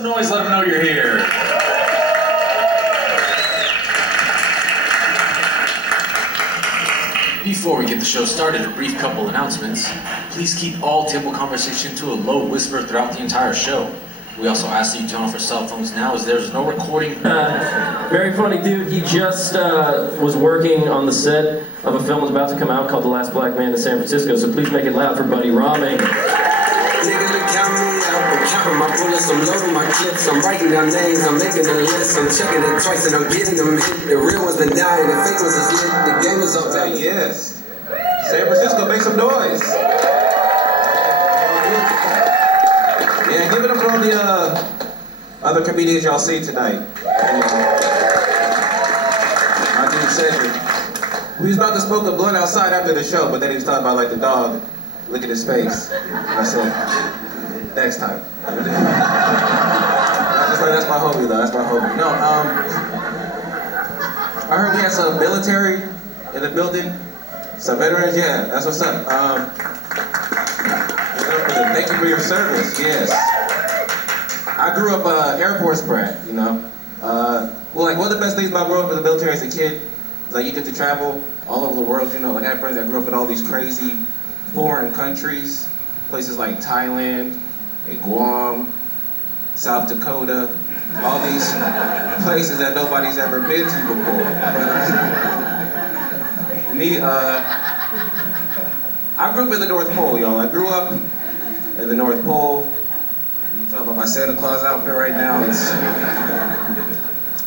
Noise, let them know you're here. Before we get the show started, a brief couple announcements. Please keep all table conversation to a low whisper throughout the entire show. We also ask that you turn off your cell phones now, as there's no recording. Very funny dude. He just was working on the set of a film that's about to come out called The Last Black Man in San Francisco, so please make it loud for Buddy Rhaming. I'm counting my bullets, I'm loading my clips, I'm writing down names, I'm making a list, I'm checking it twice and I'm getting them hit. The real ones been dying, the fake ones is lit, the game is up. Yes. San Francisco, make some noise. Yeah, give it up for all the other comedians y'all see tonight. My dude Cedric. We was about to smoke a blunt outside after the show, but then he was talking about like the dog licking his face. I said, next time. That's my homie though, that's my homie. No, I heard we had some military in the building. Some veterans, yeah, that's what's up. Thank you for your service, yes. I grew up Air Force brat, you know. Well, like one of the best things about growing up in the military as a kid is like you get to travel all over the world, you know. Like I have friends that grew up in all these crazy foreign countries, places like Thailand, and Guam, South Dakota, all these places that nobody's ever been to before. Me, I grew up in the North Pole, y'all. I grew up in the North Pole. You talk about my Santa Claus outfit right now.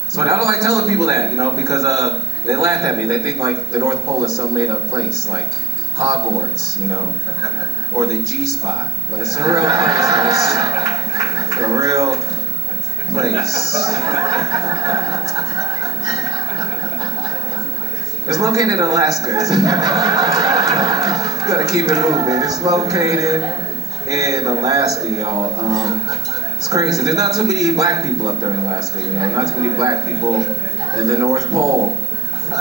So I don't like telling people that, you know, because they laugh at me. They think like the North Pole is some made-up place, like Hogwarts, you know, or the G-spot. But it's a real place, man. It's a real place. It's located in Alaska. You gotta keep it moving. It's located in Alaska, y'all. It's crazy. There's not too many black people up there in Alaska, you know. Not too many black people in the North Pole.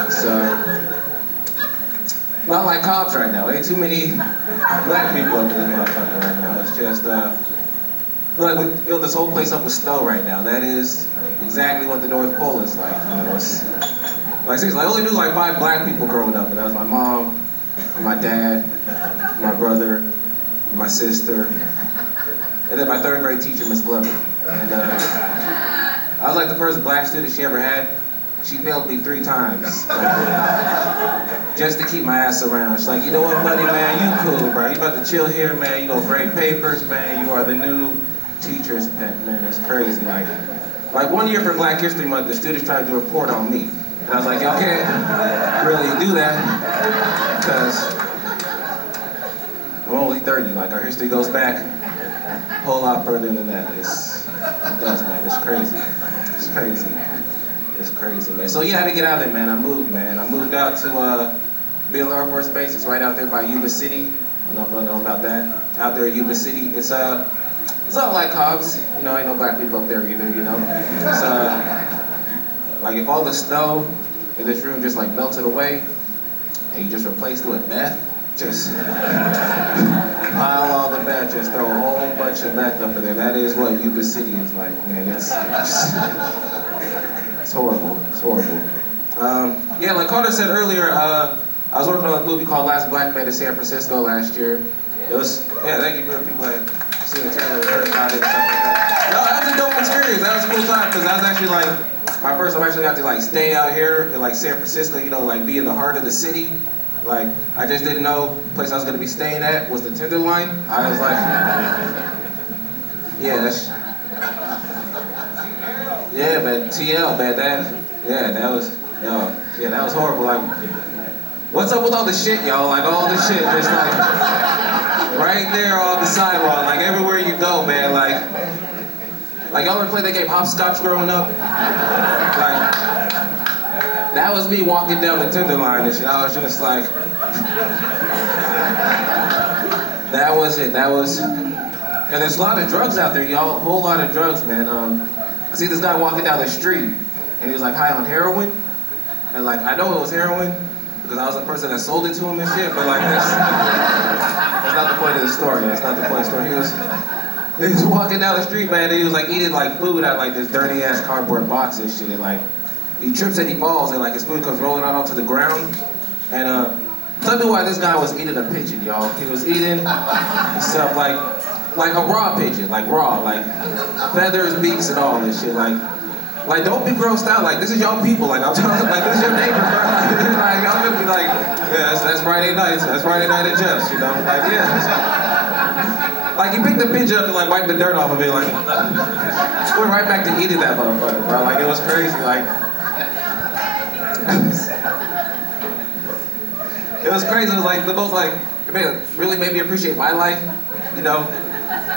So, not like Cobbs right now. Ain't too many black people up in this motherfucker right now. It's just, like we filled this whole place up with snow right now. That is exactly what the North Pole is like. You know, it's, like seriously, I only knew like 5 black people growing up, and that was my mom, my dad, my brother, and my sister, and then my 3rd grade teacher, Miss Glover. And I was like the first black student she ever had. She failed me 3 times, just to keep my ass around. She's like, you know what, buddy, man, you cool, bro. You about to chill here, man. You gonna grade papers, man. You are the new teacher's pet, man. It's crazy. Like 1 year for Black History Month, the students tried to report on me. And I was like, y'all can't really do that, because I'm only 30. Like, our history goes back a whole lot further than that. It does, man. It's crazy. It's crazy. It's crazy, man. So, yeah, I had to get out of there, man. I moved out to Bill Air Force Base. It's right out there by Yuba City. I don't know if y'all know about that. Out there, Yuba City. It's not like Cobbs. You know, ain't no black people up there either, you know. It's, like if all the snow in this room just like melted away and you just replaced it with meth, just pile all the meth, just throw a whole bunch of meth up in there. That is what Yuba City is like, man. It's horrible. It's horrible. Yeah, like Carter said earlier, I was working on a movie called Last Black Man in San Francisco last year. It was, yeah, thank you for the people that seen the trailer, heard about it, and stuff like that. No, that was a dope experience. That was a cool time, because I was actually like, my first time I actually got to like stay out here in like San Francisco, you know, like be in the heart of the city. Like, I just didn't know the place I was gonna be staying at was the Tenderloin. I was like, yeah, man, TL, man, that was horrible. Like, what's up with all the shit, y'all? Like, all the shit, just like, right there on the sidewalk, like everywhere you go, man, like y'all ever played that game Hopscotch growing up? Like, that was me walking down the Tenderloin and shit. I was just like, that was it. And there's a lot of drugs out there, y'all. A whole lot of drugs, man. I see this guy walking down the street and he was like high on heroin. And like, I know it was heroin because I was the person that sold it to him and shit, but like that's not the point of the story. That's not the point of the story. He was walking down the street, man, and he was like eating like food out like this dirty ass cardboard box and shit. And like he trips and he falls and like his food comes rolling out onto the ground. And tell me why this guy was eating a pigeon, y'all. He was eating himself like a raw pigeon, like raw, like feathers, beaks, and all this shit. Like don't be grossed out. Like this is y'all people. Like I'm telling you, like this is your neighbor, bro. Like y'all gonna be like, yeah, that's Friday night. That's Friday night at Jeff's, you know. Like yeah. Like he picked the pigeon up and like wiped the dirt off of it, like went right back to eating that motherfucker, bro. Like it was crazy. Like it was crazy. It was like the most like it really made me appreciate my life, you know,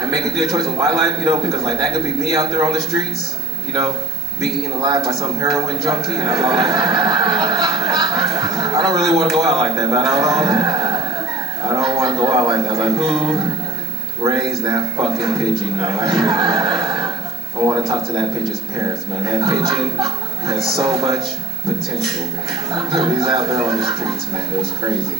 and make a good choice with my life, you know, because like that could be me out there on the streets, you know, being eaten alive by some heroin junkie, and I'm like, I don't really want to go out like that, man. I don't want to go out like that. I was like, who raised that fucking pigeon, you know? I want to talk to that pigeon's parents, man. That pigeon has so much potential. He's out there on the streets, man. It was crazy.